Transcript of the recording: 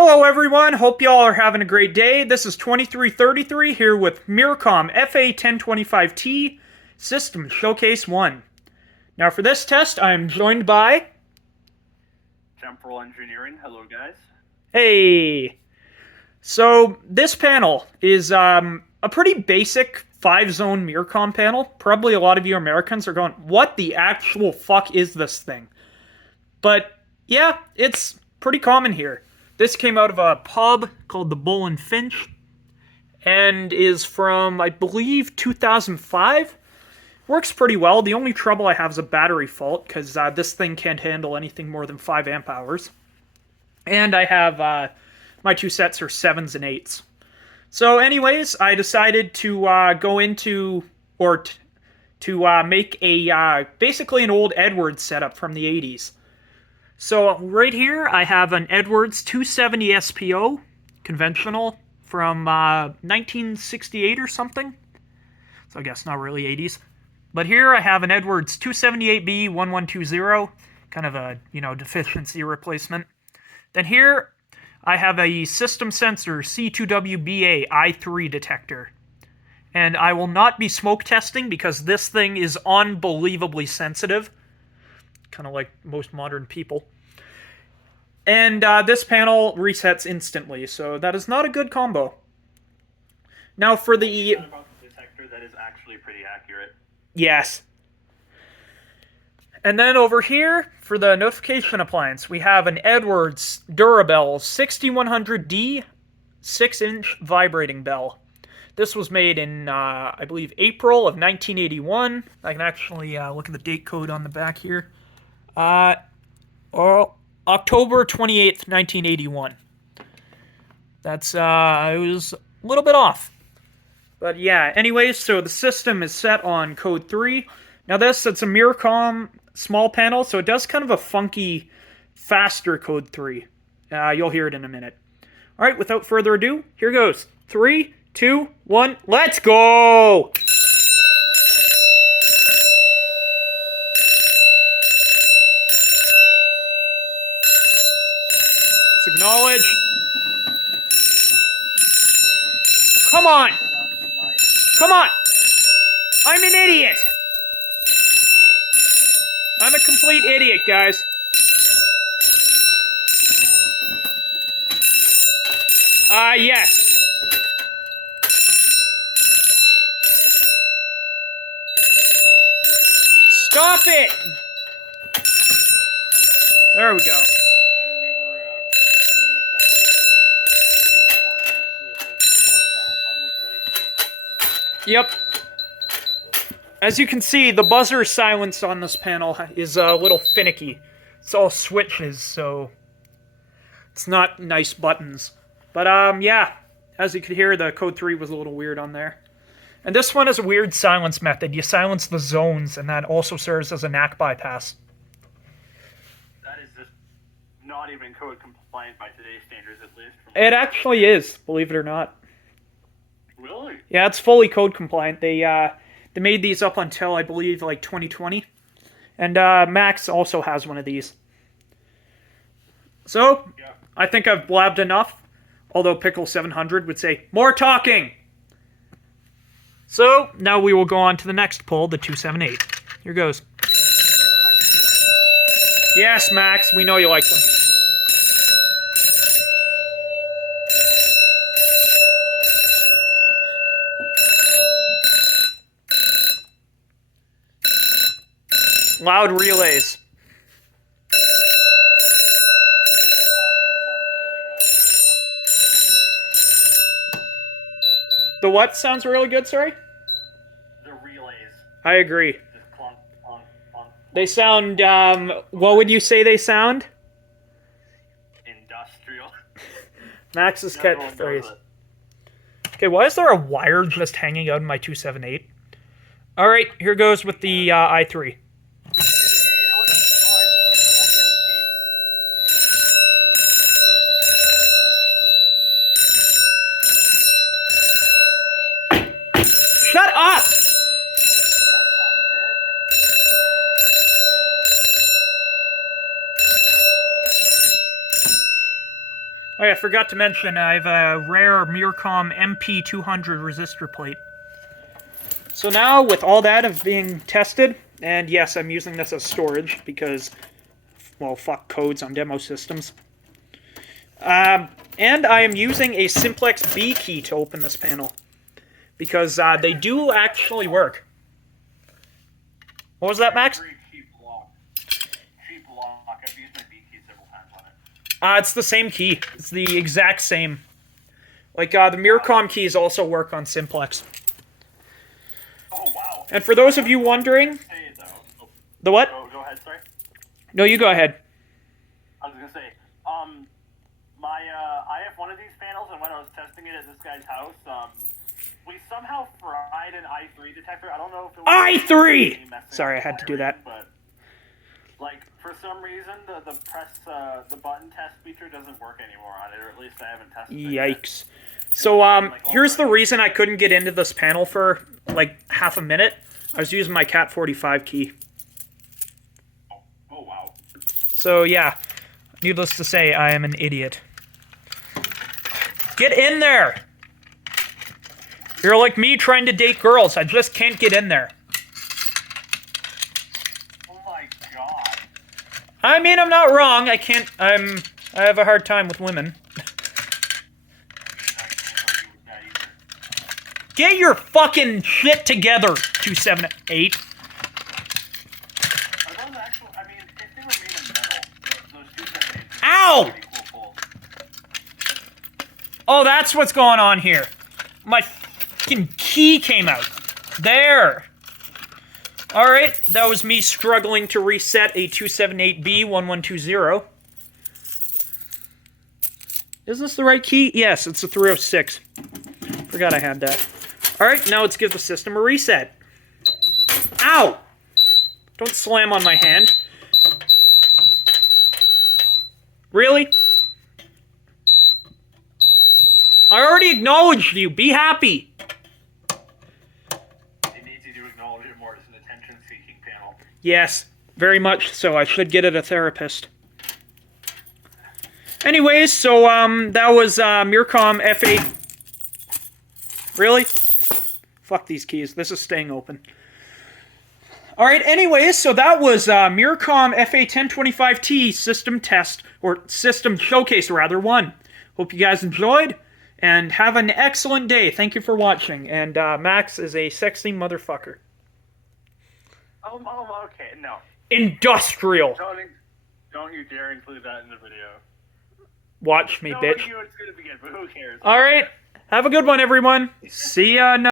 Hello everyone, hope y'all are having a great day. This is 2333 here with Mircom FA-1025T System Showcase 1. Now for this test, I am joined by... Temporal Engineering, hello guys. Hey! So this panel is a pretty basic 5-zone Mircom panel. Probably a lot of you Americans are going, what the actual fuck is this thing? But yeah, it's pretty common here. This came out of a pub called the Bull and Finch and is from, I believe, 2005. Works pretty well. The only trouble I have is a battery fault because this thing can't handle anything more than 5 amp hours. And I have, my two sets are 7s and 8s. So anyways, I decided to go into, or to make a, basically an old Edwards setup from the 80s. So right here, I have an Edwards 270 SPO, conventional, from 1968 or something. So I guess not really 80s. But here I have an Edwards 278B 1120, kind of a, deficiency replacement. Then here I have a System Sensor C2WBA i3 detector. And I will not be smoke testing because this thing is unbelievably sensitive. Kind of like most modern people. And this panel resets instantly, so that is not a good combo. Now for the... About the detector, that is actually pretty accurate. Yes. And then over here, for the notification appliance, we have an Edwards Durabell 6100D 6-inch vibrating bell. This was made in, I believe, April of 1981. I can actually look at the date code on the back here. October 28th, 1981. That's, I was a little bit off. But yeah, anyways, so the system is set on code 3. Now it's a Mircom small panel, so it does kind of a funky, faster code 3. You'll hear it in a minute. Alright, without further ado, here goes. 3, 2, 1, let's go! Acknowledge. Come on! Come on! I'm an idiot! I'm a complete idiot, guys. Yes. Stop it! There we go. Yep. As you can see, the buzzer silence on this panel is a little finicky. It's all switches, so it's not nice buttons. But, yeah. As you can hear, the code 3 was a little weird on there. And this one is a weird silence method. You silence the zones, and that also serves as a NAC bypass. That is just not even code compliant by today's standards, at least. It actually is, believe it or not. Really? Yeah, it's fully code compliant. They made these up until, I believe, like 2020. And Max also has one of these. So, yeah. I think I've blabbed enough. Although Pickle 700 would say, more talking! So, now we will go on to the next pull, the 278. Here goes. Yes, Max, we know you like them. Loud relays. The what sounds really good, sorry? The relays. I agree. Just clunk, clunk, clunk. They sound, what would you say they sound? Industrial. Max's catchphrase. Okay, why is there a wire just hanging out in my 278? Alright, here goes with the i3. Shut up! Oh yeah, I forgot to mention, I have a rare Mircom MP200 resistor plate. So now, with all that of being tested, and yes, I'm using this as storage because, well, fuck codes on demo systems. And I am using a Simplex B key to open this panel because they do actually work. What was that, Max? Cheap lock. Cheap lock. I've used my B key several times on it. It's the same key. It's the exact same. Like, the Mircom keys also work on Simplex. Oh, wow. And for those of you wondering... The what? Go ahead, sorry. No, you go ahead. I was gonna say, I have one of these panels, and when I was testing it at this guy's house, we somehow fried an I3 detector. I don't know if it was I3! Sorry, I had to do that. But, like, for some reason, the button test feature doesn't work anymore on it, or at least I haven't tested it yet. Yikes. So, here's the reason I couldn't get into this panel for, like, half a minute. I was using my Cat45 key. Oh, wow. So, yeah. Needless to say, I am an idiot. Get in there! You're like me trying to date girls. I just can't get in there. Oh my god. I mean, I'm not wrong. I have a hard time with women. Get your fucking shit together, 278. Are those actual, I mean, if they were made of metal, those 278s... Ow! Cool. Oh, that's what's going on here. My fucking key came out. There. Alright, that was me struggling to reset a 278B1120. Is this the right key? Yes, it's a 306. Forgot I had that. Alright, now let's give the system a reset. Ow! Don't slam on my hand. Really? I already acknowledged you. Be happy. It needs you to acknowledge it more as an attention-seeking panel. Yes, very much so. I should get it a therapist. Anyways, so, that was, Mircom FA... Really? Fuck these keys. This is staying open. Alright, anyways, so that was, Mircom FA-1025T system test, or system showcase, rather, 1. Hope you guys enjoyed, and have an excellent day. Thank you for watching, and, Max is a sexy motherfucker. Okay, no. Industrial! Don't you dare include that in the video. Watch me, bitch. No, it's gonna be good, but who cares? Alright, have a good one, everyone. See ya.